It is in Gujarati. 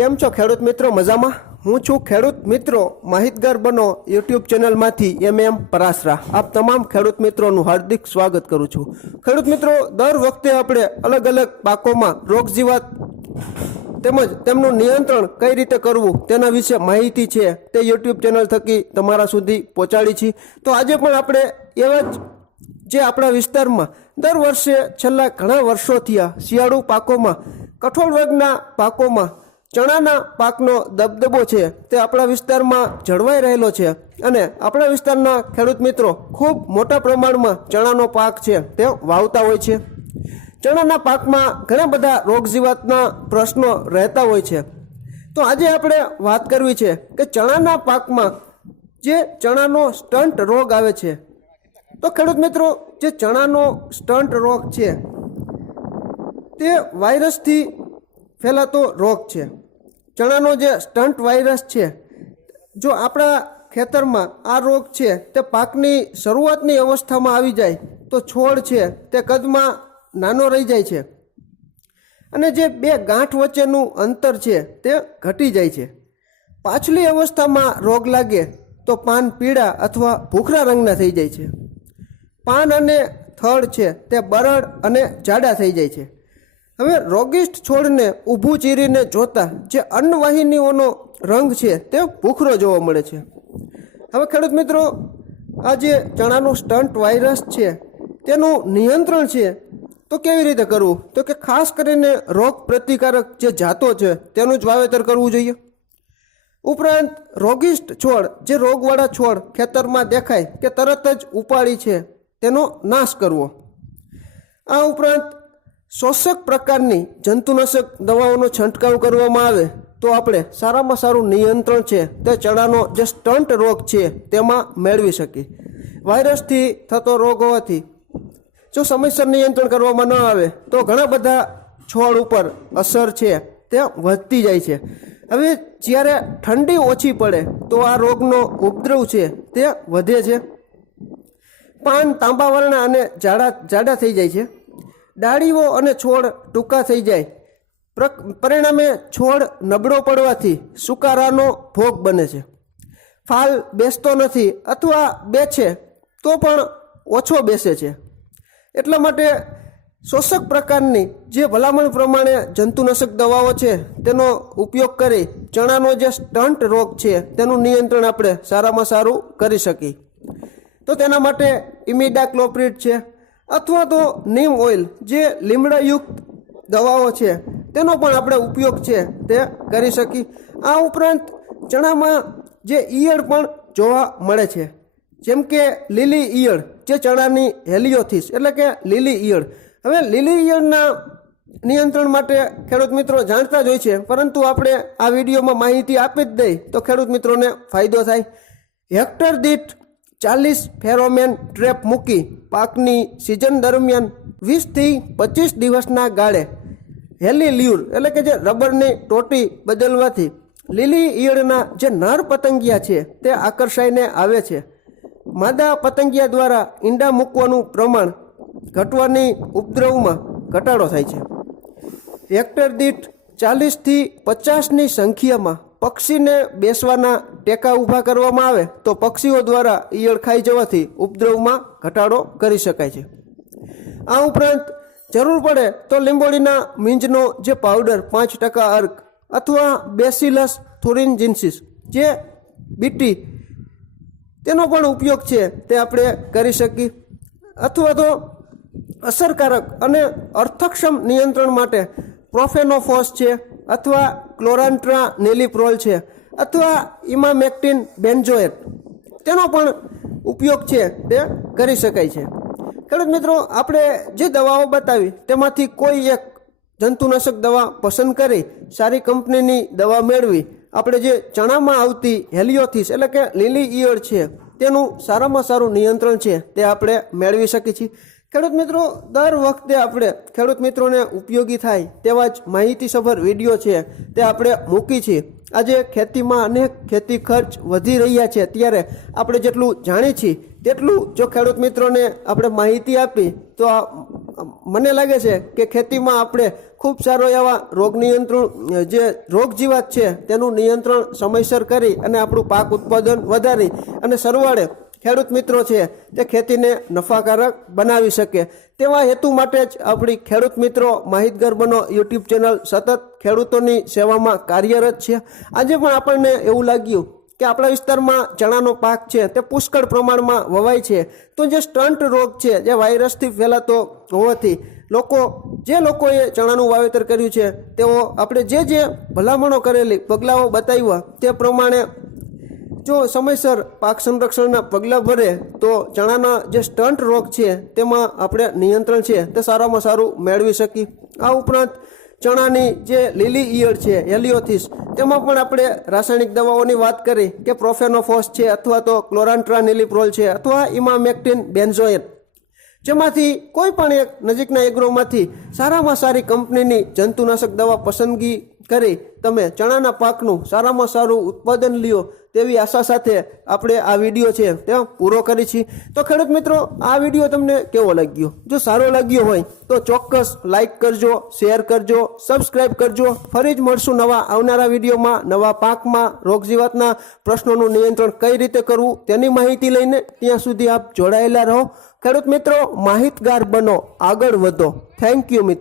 કેમ છો ખેડૂત મિત્રો? મજામાં? હું છું ખેડૂત મિત્રો માહિતગાર બનો યુટ્યુબ ચેનલમાંથી પરાસરા. આપ તમામ ખેડૂત મિત્રોનું હાર્દિક સ્વાગત કરું છું. ખેડૂત મિત્રો, દર વખતે આપણે અલગ અલગ પાકોમાં રોગ જીવાત તેમજ તેમનું નિયંત્રણ કઈ રીતે કરવું તેના વિશે માહિતી છે તે યુટ્યુબ ચેનલ થકી તમારા સુધી પહોંચાડી છે. તો આજે પણ આપણે એવા જે આપણા વિસ્તારમાં દર વર્ષે છેલ્લા ઘણા વર્ષોથી આ શિયાળુ પાકોમાં કઠોળ વર્ગના પાકોમાં ચણાના પાકનો દબદબો છે તે આપણા વિસ્તારમાં જળવાઈ રહેલો છે અને આપણા વિસ્તારના ખેડૂત મિત્રો ખૂબ મોટા પ્રમાણમાં ચણાનો પાક છે તે વાવતા હોય છે. ચણાના પાકમાં ઘણા બધા રોગ જીવાતના પ્રશ્નો રહેતા હોય છે. તો આજે આપણે વાત કરવી છે કે ચણાના પાકમાં જે ચણાનો સ્ટન્ટ રોગ આવે છે, તો ખેડૂત મિત્રો, જે ચણાનો સ્ટન્ટ રોગ છે તે વાયરસથી ફેલાતો રોગ છે. ચણાનો જે સ્ટન્ટ વાયરસ છે, જો આપણા ખેતરમાં આ રોગ છે તે પાકની શરૂઆતની અવસ્થામાં આવી જાય તો છોડ છે તે કદમાં નાનો રહી જાય છે અને જે બે ગાંઠ વચ્ચેનું અંતર છે તે ઘટી જાય છે. પાછલી અવસ્થામાં રોગ લાગે તો પાન પીળા અથવા ભૂખરા રંગના થઈ જાય છે. પાન અને થડ છે તે બરડ અને જાડા થઈ જાય છે. હવે રોગિષ્ટ છોડને ઊભું ચીરીને જોતા જે અન્નવાહિનીઓનો રંગ છે તે ભૂખરો જોવા મળે છે. હવે ખેડૂત મિત્રો, આ જે ચણાનો સ્ટન્ટ વાયરસ છે તેનું નિયંત્રણ છે તો કેવી રીતે કરવું? તો કે ખાસ કરીને રોગ પ્રતિકારક જે જાતો છે તેનું જ વાવેતર કરવું જોઈએ. ઉપરાંત રોગિષ્ટ છોડ, જે રોગવાળા છોડ ખેતરમાં દેખાય કે તરત જ ઉપાડી છે તેનો નાશ કરવો. આ ઉપરાંત શોષક પ્રકારની જંતુનાશક દવાઓનો છંટકાવ કરવામાં આવે તો આપણે સારામાં સારું નિયંત્રણ છે તે ચણાનો જે સ્ટન્ટ રોગ છે તેમાં મેળવી શકીએ. વાયરસથી થતો રોગ હોવાથી જો સમયસર નિયંત્રણ કરવામાં ન આવે તો ઘણા બધા છોડ ઉપર અસર છે તે વધતી જાય છે. હવે જ્યારે ઠંડી ઓછી પડે તો આ રોગનો ઉપદ્રવ છે તે વધે છે. પાન તાંબાવર્ણા અને જાડા થઈ જાય છે. ડાળીઓ અને છોડ ટૂંકા થઈ જાય. પરિણામે છોડ નબળો પડવાથી સુકારાનો ભોગ બને છે. ફાલ બેસતો નથી અથવા બેસે તો પણ ઓછો બેસે છે. એટલા માટે શોષક પ્રકારની જે ભલામણ પ્રમાણે જંતુનાશક દવાઓ છે તેનો ઉપયોગ કરી ચણાનો જે સ્ટન્ટ રોગ છે તેનું નિયંત્રણ આપણે સારામાં સારું કરી શકીએ. તો તેના માટે ઇમિડાક્લોપ્રિડ છે અથવા તો નીમ ઓઇલ, જે લીમડાયુક્ત દવાઓ છે તેનો પણ આપણે ઉપયોગ છે તે કરી શકીએ. આ ઉપરાંત ચણામાં જે ઈયળ પણ જોવા મળે છે, જેમ કે લીલી ઈયળ, જે ચણાની હેલિયોથિસ એટલે કે લીલી ઈયળ. હવે લીલી ઈયળના નિયંત્રણ માટે ખેડૂત મિત્રો જાણતા જ હોય છે, પરંતુ આપણે આ વિડીયોમાં માહિતી આપી જ દઈ તો ખેડૂત મિત્રોને ફાયદો થાય. હેક્ટર દીઠ 40 ફેરોમેન ટ્રેપ મૂકી પાકની સિઝન દરમિયાન 20 થી 25 દિવસના ગાળે હેલી લ્યુર એટલે કે જે રબરની ટોટી બદલવાથી લીલી ઈયળના જે નર પતંગિયા છે તે આકર્ષાઈને આવે છે. માદા પતંગિયા દ્વારા ઈંડા મૂકવાનું પ્રમાણ ઘટવાની ઉપદ્રવમાં ઘટાડો થાય છે. હેક્ટર દીઠ 40 થી 50ની સંખ્યામાં પક્ષીને બેસવાના ટેકા ઊભા કરવામાં આવે તો પક્ષીઓ દ્વારા ઈયળ ખાઈ જવાથી ઉપદ્રવમાં ઘટાડો કરી શકાય છે. આ ઉપરાંત જરૂર પડે તો લીંબોળીના મીંજનો જે પાવડર 5% અર્ક અથવા બેસિલસ thuringiensis જે બીટી, તેનો પણ ઉપયોગ છે તે આપણે કરી શકીએ. અથવા તો અસરકારક અને અર્થક્ષમ નિયંત્રણ માટે પ્રોફેનોફોસ છે અથવા ક્લોરાન્ટ્રા નેલિપ્રોલ છે અથવા ઇમામેક્ટિન બેન્ઝોએટ, તેનો પણ ઉપયોગ છે તે કરી શકાય છે. ખેડૂત મિત્રો, આપણે જે દવાઓ બતાવી તેમાંથી કોઈ એક જંતુનાશક દવા પસંદ કરી સારી કંપનીની દવા મેળવી આપણે જે ચણામાં આવતી હેલિયોથિસ એટલે કે લીલી ઈયળ છે તેનું સારામાં સારું નિયંત્રણ છે તે આપણે મેળવી શકીએ છીએ. ખેડૂત મિત્રો, દર વખતે આપણે ખેડૂત મિત્રોને ઉપયોગી થાય તેવા જ માહિતીસભર વિડીયો છે તે આપણે મૂકી છીએ. આજે ખેતીમાં અનેક ખેતી ખર્ચ વધી રહ્યા છે ત્યારે આપણે જેટલું જાણીએ છીએ તેટલું જો ખેડૂત મિત્રોને આપણે માહિતી આપી તો મને લાગે છે કે ખેતીમાં આપણે ખૂબ સારો એવા રોગ નિયંત્રણ જે રોગ જીવાત છે તેનું નિયંત્રણ સમયસર કરી અને આપણું પાક ઉત્પાદન વધારી અને સરવાળે ખેડૂત મિત્રો છે તે ખેતીને નફાકારક બનાવી શકે તેવા હેતુ માટે જ આપણી ખેડૂત મિત્રો માહિતગાર બનો યુટ્યુબ ચેનલ સતત ખેડૂતોની સેવામાં કાર્યરત છે. આજે પણ આપણને એવું લાગ્યું કે આપણા વિસ્તારમાં ચણાનો પાક છે તે પુષ્કળ પ્રમાણમાં વવાય છે, તો જે સ્ટન્ટ રોગ છે જે વાયરસથી ફેલાતો હોવાથી જે લોકોએ ચણાનું વાવેતર કર્યું છે તેઓ આપણે જે ભલામણો કરેલી પગલાઓ બતાવ્યા તે પ્રમાણે જો સમયસર પાક સંરક્ષણના પગલાં ભરે તો ચણાના જે સ્ટન્ટ રોગ છે તેમાં આપણે નિયંત્રણ છે તે સારામાં સારું મેળવી શકીએ. આ ઉપરાંત ચણાની જે લીલી ઈયળ છે હેલિયોથિસ તેમાં પણ આપણે રાસાયણિક દવાઓની વાત કરી કે પ્રોફેનોફોસ છે અથવા તો ક્લોરાન્ટ્રાનિલિપ્રોલ છે અથવા ઇમામેક્ટિન બેન્ઝોએટ, જેમાંથી કોઈ પણ એક નજીકના એગ્રોમાંથી સારામાં સારી કંપનીની જંતુનાશક દવા પસંદગી કરી તમે ચણાના પાકનું સારામાં સારું ઉત્પાદન લ્યો તેવી આશા સાથે આપણે આ વિડીયો છે તે પૂરો કરી છીએ. તો ખેડૂત મિત્રો, આ વિડીયો તમને કેવો લાગ્યો? જો સારો લાગ્યો હોય તો ચોક્કસ લાઈક કરજો, શેર કરજો, સબસ્ક્રાઈબ કરજો. ફરી જ મળશું નવા આવનારા વિડીયોમાં નવા પાકમાં રોગ જીવાતના પ્રશ્નોનું નિયંત્રણ કઈ રીતે કરવું તેની માહિતી લઈને. ત્યાં સુધી આપ જોડાયેલા રહો. ખેડૂત મિત્રો, માહિતગાર બનો, આગળ વધો. થેન્ક યુ મિત્રો.